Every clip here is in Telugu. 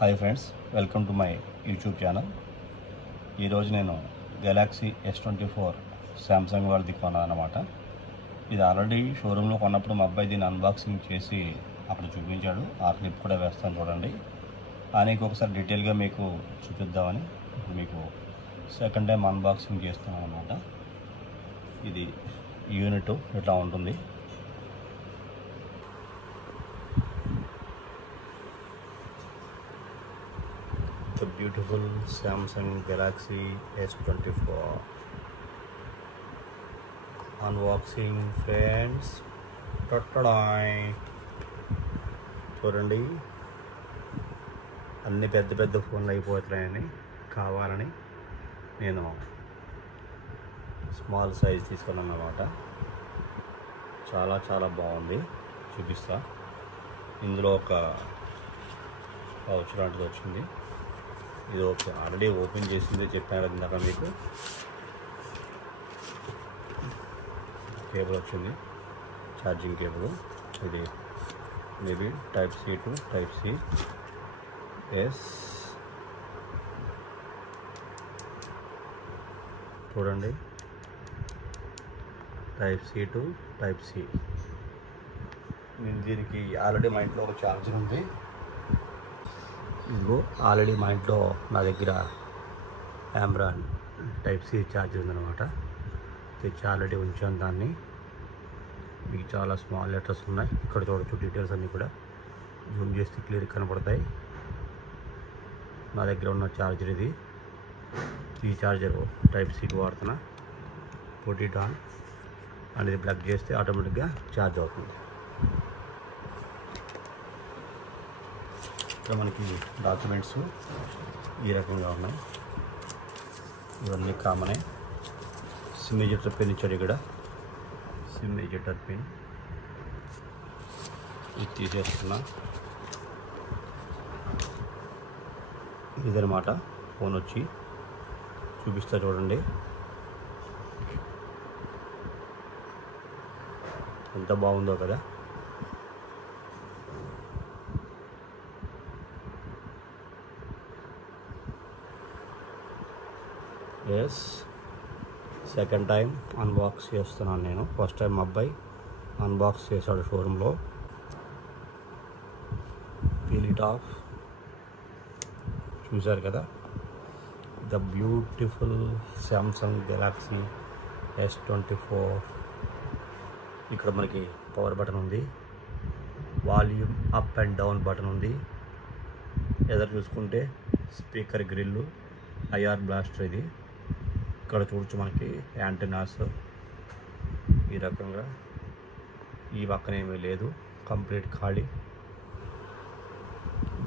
Hi friends, welcome to my YouTube channel. ఈరోజు నేను గెలాక్సీ S24 శాంసంగ్ వాళ్ళది కొన్నాను అనమాట. ఇది ఆల్రెడీ షోరూంలో కొన్నప్పుడు మా అబ్బాయి దీన్ని అన్బాక్సింగ్ చేసి అక్కడ చూపించాడు. ఆ క్లిప్ కూడా వేస్తాను చూడండి. ఆయనకి ఒకసారి డీటెయిల్గా మీకు చూపిద్దామని మీకు సెకండ్ టైం అన్బాక్సింగ్ చేస్తున్నాను అనమాట. ఇది యూనిట్ ఇట్లా ఉంటుంది. The beautiful Samsung Galaxy S24 unboxing friends. చూడండి, అన్ని పెద్ద పెద్ద ఫోన్లు అయిపోతున్నాయని కావాలని నేను స్మాల్ సైజ్ తీసుకున్నాను అన్నమాట. చాలా చాలా బాగుంది, చూపిస్తా. ఇందులో ఒక పౌచ్ లాంటిది వచ్చింది. ఇది ఓకే, ఆల్రెడీ ఓపెన్ చేసిందే చెప్పాను ఇందాక మీకు. కేబుల్ వచ్చింది, ఛార్జింగ్ కేబుల్. ఇది maybe type C to type C. Yes, చూడండి, type C to type C. నేను దీనికి ఆల్రెడీ మా ఇంట్లో ఒక ఛార్జర్ ఉంది. ఇదిగో, ఆల్రెడీ మా ఇంట్లో నా దగ్గర ఆమ్రాన్ టైప్ సి ఛార్జర్ ఉందన్నమాట. తెచ్చి ఆల్రెడీ ఉంచాను దాన్ని. మీకు చాలా స్మాల్ లెటర్స్ ఉన్నాయి ఇక్కడ చూడొచ్చు. డీటెయిల్స్ అన్నీ కూడా జూమ్ చేస్తే క్లియర్ కనపడతాయి. నా దగ్గర ఉన్న ఛార్జర్ ఇది. ఈ ఛార్జర్ టైప్ సికి వాడుతున్నా. పుట్ ఇట్ ఆన్ అండ్ ఇది ప్లగ్ చేస్తే ఆటోమేటిక్గా ఛార్జ్ అవుతుంది. ఇక్కడ మనకి డాక్యుమెంట్స్ ఈ రకంగా ఉన్నాయి. ఇవన్నీ కామనే. సిమ్ ఎజెక్టర్ పిన్ ఇచ్చాడు ఇక్కడ. సిమ్ ఎజెక్టర్ పిన్ ఇది తీసేస్తున్నా. ఇదనమాట ఫోన్ వచ్చి. చూపిస్తా చూడండి, ఎంత బాగుందో కదా. ఎస్, సెకండ్ టైం అన్బాక్స్ చేస్తున్నాను నేను. ఫస్ట్ టైం మా అబ్బాయి అన్బాక్స్ చేశాడు షోరూంలో. Peel it of. చూశారు కదా, the beautiful Samsung Galaxy S24. ఇక్కడ మనకి పవర్ బటన్ ఉంది, volume up and down button ఉంది. ఎదురు చూసుకుంటే స్పీకర్ గ్రిల్లు, ఐఆర్ బ్లాస్టర్. ఇది ఇక్కడ చూడొచ్చు మనకి యాంటెనాస్ ఈ రకంగా. ఈ పక్కన ఏమీ లేదు, కంప్లీట్ ఖాళీ.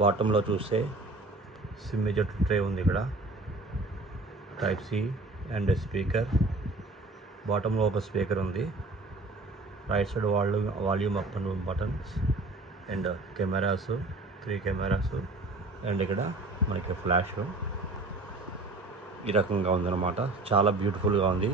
బాటంలో చూస్తే సిమ్ ఎజెక్టర్ ట్రే ఉంది ఇక్కడ. Type C and speaker. బాటంలో ఒక స్పీకర్ ఉంది. Right side volume up and down buttons and cameras, 3 cameras. And ఇక్కడ మనకి ఫ్లాష్ ఈ రకంగా ఉందన్నమాట. చాలా బ్యూటిఫుల్గా ఉంది.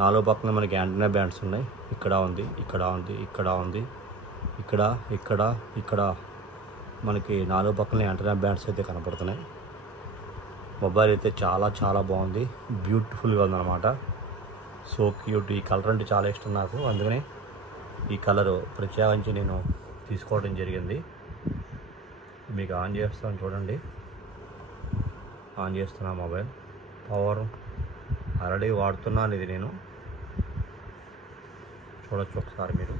4 పక్కన మనకి యాంటెనా బ్యాండ్స్ ఉన్నాయి. ఇక్కడ ఉంది, ఇక్కడ ఉంది, ఇక్కడ ఉంది, ఇక్కడ ఇక్కడ ఇక్కడ మనకి 4 పక్కన యాంటెనా బ్యాండ్స్ అయితే కనపడుతున్నాయి. మొబైల్ అయితే చాలా చాలా బాగుంది, బ్యూటిఫుల్గా ఉందన్నమాట. So cute. ఈ కలర్ అంటే చాలా ఇష్టం నాకు, అందుకనే ఈ కలరు ప్రత్యేకించి నేను తీసుకోవడం జరిగింది. మీకు ఆన్ చేస్తాను చూడండి. ఆన్ చేస్తున్నా మొబైల్. పవర్ ఆల్రెడీ వాడుతున్నాను ఇది నేను. చూడొచ్చు ఒకసారి మీరు.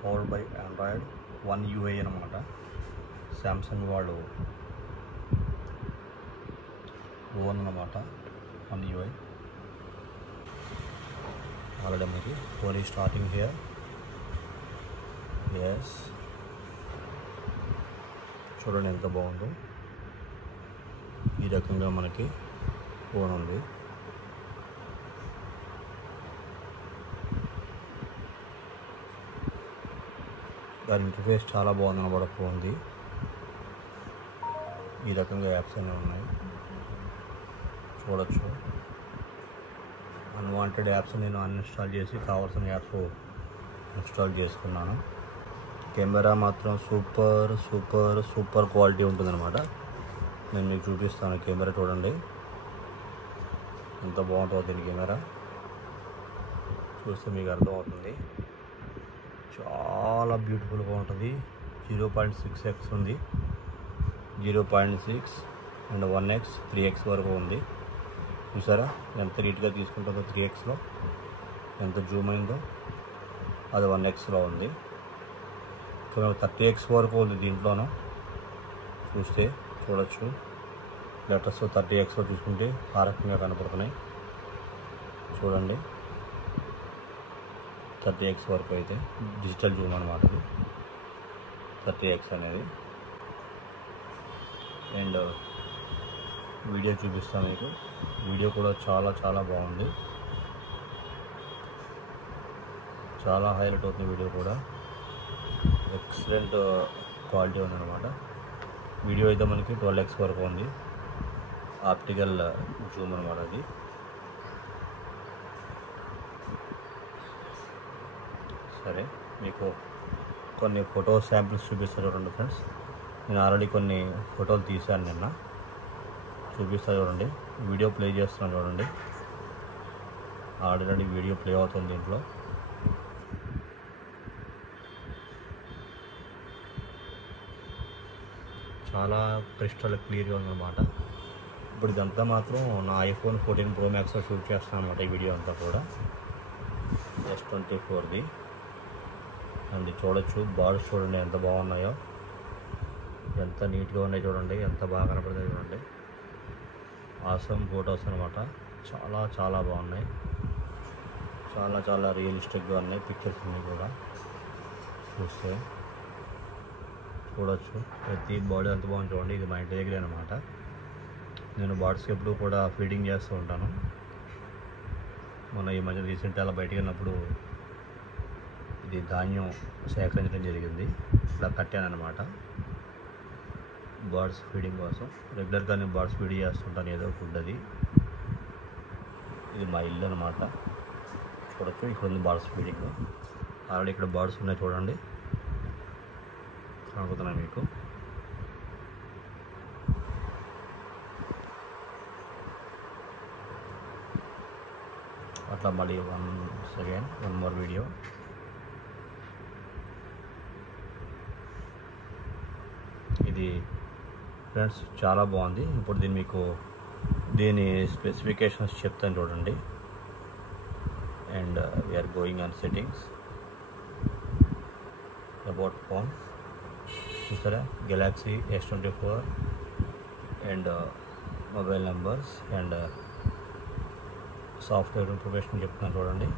పవర్డ్ బై ఆండ్రాయిడ్ 1 UI అనమాట. శాంసంగ్ వాళ్ళు ఓన్ అనమాట 1 UI. ఆల్రెడీ మనకి ఓన్లీ స్టార్టింగ్ హియర్. ఎస్, చూడండి ఎంత బాగుందో. ఈ రకంగా మనకి ఫోన్ ఉంది. దాని ఇంటర్ఫేస్ చాలా బాగుంది అన్నమాట ఫోన్ది. ఈ రకంగా యాప్స్ అన్నీ ఉన్నాయి చూడొచ్చు. అన్వాంటెడ్ యాప్స్ నేను అన్ఇన్స్టాల్ చేసి కావాల్సిన యాప్స్ ఇన్స్టాల్ చేసుకున్నాను. కెమెరా మాత్రం సూపర్ సూపర్ సూపర్ క్వాలిటీ ఉంటుందన్నమాట. నేను మీకు చూపిస్తాను. కెమెరా చూడండి ఎంత బాగుంటుందో. దీని కెమెరా చూస్తే మీకు అర్థమవుతుంది. చాలా బ్యూటిఫుల్గా ఉంటుంది. 0.6x ఉంది, 0.6 అండ్ 1x 3x వరకు ఉంది. చూసారా ఎంత నీట్గా తీసుకుంటుందో. 3xలో ఎంత జూమ్ అయిందో, అది 1xలో ఉంది. సో 30x వరకు ఉంది దీంట్లోనూ. చూడొచ్చు లెటర్స్ 30xలో చూసుకుంటే ఆ రకంగా కనపడుతున్నాయి. చూడండి 30x వరకు అయితే డిజిటల్ జూమ్ అనమాట. 30x అనేది. అండ్ వీడియో చూపిస్తాను మీకు. వీడియో కూడా చాలా చాలా బాగుంది. చాలా హైలైట్ అవుతుంది వీడియో కూడా. ఎక్సలెంట్ క్వాలిటీ ఉందన్నమాట. వీడియో అయితే మనకి 12x వరకు ఉంది. ఆప్టికల్ జూమ్ అనమాట అది. సరే మీకు కొన్ని ఫోటో శాంపిల్స్ చూపిస్తారు చూడండి ఫ్రెండ్స్. నేను ఆల్రెడీ కొన్ని ఫోటోలు తీశాను నిన్న, చూపిస్తాను చూడండి. వీడియో ప్లే చేస్తున్నాను చూడండి. ఆల్రెడీ వీడియో ప్లే అవుతుంది దీంట్లో. చాలా క్రిస్టల్ క్లియర్గా ఉందన్నమాట. ఇప్పుడు ఇదంతా మాత్రం నా iPhone 14 Pro Maxలో షూట్ చేస్తాను అనమాట. ఈ వీడియో అంతా కూడా S24ది. అండ్ చూడొచ్చు బార్డర్స్ చూడండి ఎంత బాగున్నాయో, ఎంత నీట్గా ఉన్నాయి చూడండి, ఎంత బాగా కనపడుతుంది చూడండి. ఆసమ్ ఫొటోస్ అనమాట. చాలా చాలా బాగున్నాయి. చాలా చాలా రియలిస్టిక్గా ఉన్నాయి పిక్చర్స్ అన్నీ కూడా. చూడొచ్చు ప్రతి బాడీ ఎంత బాగుంది చూడండి. ఇది మా ఇంటి దగ్గరే అనమాట. నేను బర్డ్స్కి ఎప్పుడు కూడా ఫీడింగ్ చేస్తూ ఉంటాను. మొన్న ఈ మధ్య రీసెంట్ అలా బయటికి వెళ్ళినప్పుడు ఇది ధాన్యం సేకరించడం జరిగింది. ఇలా కట్టాను అనమాట బర్డ్స్ ఫీడింగ్ కోసం. రెగ్యులర్గా నేను బర్డ్స్ ఫీడ్ చేస్తుంటాను ఏదో ఫుడ్ అది. ఇది మా ఇల్లు అనమాట. చూడొచ్చు ఇక్కడ ఉంది బర్డ్స్ ఫీడింగ్. ఆల్రెడీ ఇక్కడ బర్డ్స్ ఉన్నాయి చూడండి, కనపడుతున్నాయి మీకు. అట్లా మళ్ళీ వన్ మోర్ వీడియో. ఇది ఫ్రెండ్స్ చాలా బాగుంది. ఇప్పుడు దీని స్పెసిఫికేషన్స్ చెప్తాను చూడండి. And we're going on settings. About phone చూసారా, Galaxy S24 and mobile numbers and software information చెప్తున్నాను చూడండి.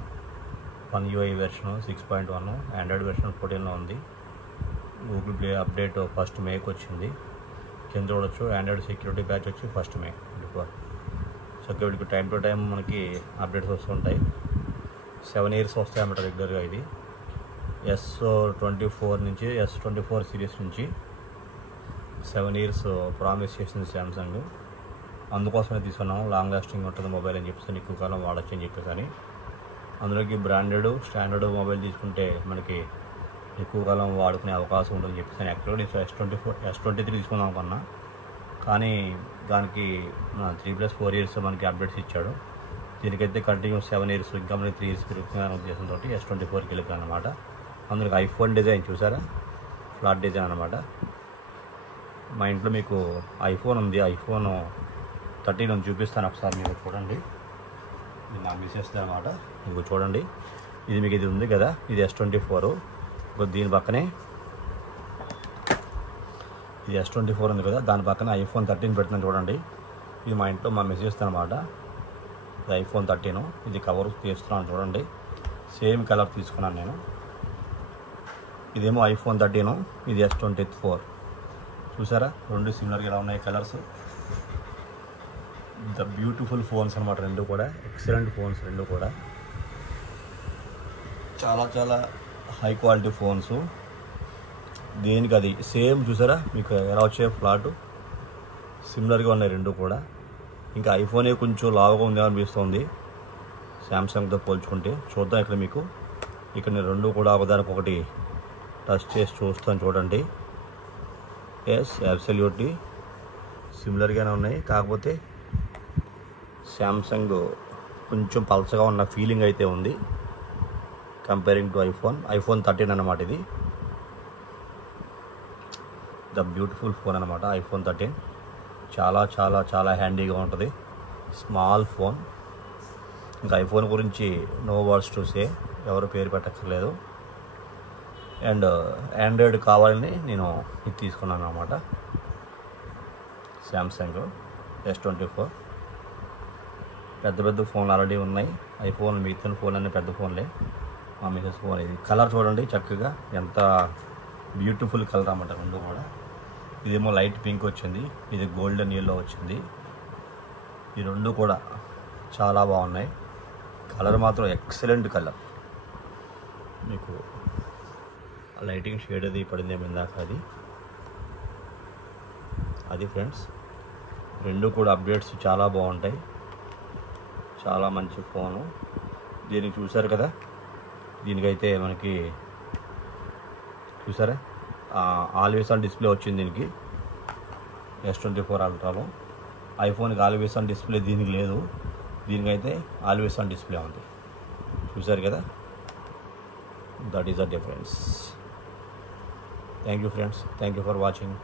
One UI version 6.1, Android version 14లో ఉంది. Google play update 1st May వచ్చింది. కింద చూడొచ్చు ఆండ్రాయిడ్ సెక్యూరిటీ ప్యాచ్ వచ్చి 1st May. సో వీటికి టైం టు టైం మనకి అప్డేట్స్ వస్తుంటాయి. 7 years వస్తాయన్నమాట రెగ్యులర్గా. ఇది S24 నుంచి S24 సిరీస్ నుంచి 7 years ప్రామిస్ చేసింది శాంసంగ్. అందుకోసమే తీసుకున్నాము. లాంగ్ లాస్టింగ్ ఉంటుంది మొబైల్ అని చెప్పేసి, ఎక్కువ కాలం వాడచ్చు అని చెప్పేసి అని. అందులోకి బ్రాండెడ్ స్టాండర్డ్ మొబైల్ తీసుకుంటే మనకి ఎక్కువ కాలం వాడుకునే అవకాశం ఉంటుందని చెప్పేసి యాక్చువల్గా నేను S23 తీసుకుందాం అనుకున్నా. కానీ దానికి 3+4 years మనకి అప్డేట్స్ ఇచ్చాడు. దీనికైతే కంటిన్యూ 7 years, ఇంకా మనకి 3 years పెరుగుతున్న ఉద్దేశంతో S24కి వెళ్ళిపోయాను అనమాట. అందులో ఐఫోన్ డిజైన్ చూసారా, ఫ్లాట్ డిజైన్ అనమాట. మా ఇంట్లో మీకు ఐఫోన్ ఉంది, iPhone 13 చూపిస్తాను ఒకసారి మీరు చూడండి. ఇది నా మిసెస్ అనమాట. మీకు చూడండి, ఇది మీకు ఇది ఉంది కదా, ఇది S24. దీని పక్కనే ఇది S24 ఉంది కదా, దాని పక్కన iPhone 13 పెడుతున్నాను చూడండి. ఇది మా ఇంట్లో మా మిసెస్ అనమాట. ఇది iPhone 13. ఇది కవర్ తీస్తున్నాను చూడండి. సేమ్ కలర్ తీసుకున్నాను నేను. ఇదేమో iPhone 13, ఇది S24. చూసారా రెండు సిమిలర్గా ఎలా ఉన్నాయి కలర్స్. ద బ్యూటిఫుల్ ఫోన్స్ అనమాట రెండు కూడా. ఎక్సలెంట్ ఫోన్స్ రెండు కూడా. చాలా చాలా హై క్వాలిటీ ఫోన్స్. దేనికి అది సేమ్ చూసారా మీకు ఎలా వచ్చాయో ఫ్లాట్ సిమిలర్గా ఉన్నాయి రెండు కూడా. ఇంకా ఐఫోనే కొంచెం లావుగా ఉంది అనిపిస్తుంది శాంసంగ్తో పోల్చుకుంటే. చూద్దాం ఇక్కడ మీకు. ఇక్కడ నేను రెండు కూడా ఒకదానికి ఒకటి టచ్ చేసి చూస్తాను చూడండి. ఎస్, అబ్సల్యూట్లీ సిమిలర్గానే ఉన్నాయి. కాకపోతే శాంసంగ్ కొంచెం పల్చగా ఉన్న ఫీలింగ్ అయితే ఉంది కంపేరింగ్ టు ఐఫోన్ 13 అన్నమాట. ఇది ద బ్యూటిఫుల్ ఫోన్ అనమాట. ఐఫోన్ 13 చాలా చాలా చాలా హ్యాండీగా ఉంటుంది. Small phone. ఇంకా ఐఫోన్ గురించి నో వర్డ్స్ టు సే, ఎవరు పేరు పెట్టక్కర్లేదు. అండ్ ఆండ్రాయిడ్ కావాలని నేను ఇది తీసుకున్నాను అనమాట. Samsung S24. పెద్ద పెద్ద ఫోన్లు ఆల్రెడీ ఉన్నాయి. ఐఫోన్ మిగతా ఫోన్ అన్ని పెద్ద ఫోన్లే. మా మిగతా ఫోన్ ఇది. కలర్ చూడండి చక్కగా, ఎంత బ్యూటిఫుల్ కలర్ అన్నమాట రెండు కూడా. ఇదేమో లైట్ పింక్ వచ్చింది, ఇది గోల్డెన్ ఎల్లో వచ్చింది. ఈ రెండు కూడా చాలా బాగున్నాయి. కలర్ మాత్రం ఎక్సలెంట్ కలర్. మీకు లైటింగ్ షేడ్ అది పడింది ఏమైందాక అది ఫ్రెండ్స్. రెండు కూడా అప్డేట్స్ చాలా బాగుంటాయి. చాలా మంచి ఫోను. దీనికి చూసారు కదా, దీనికైతే మనకి చూసారా ఆల్వేస్ ఆన్ డిస్ప్లే వచ్చింది దీనికి. S24 అల్ట్రాలో. ఐఫోన్కి ఆల్వేస్ ఆన్ డిస్ప్లే దీనికి లేదు, దీనికైతే ఆల్వేస్ ఆన్ డిస్ప్లే ఉంది. చూసారు కదా, that is the difference. Thank you friends, thank you for watching.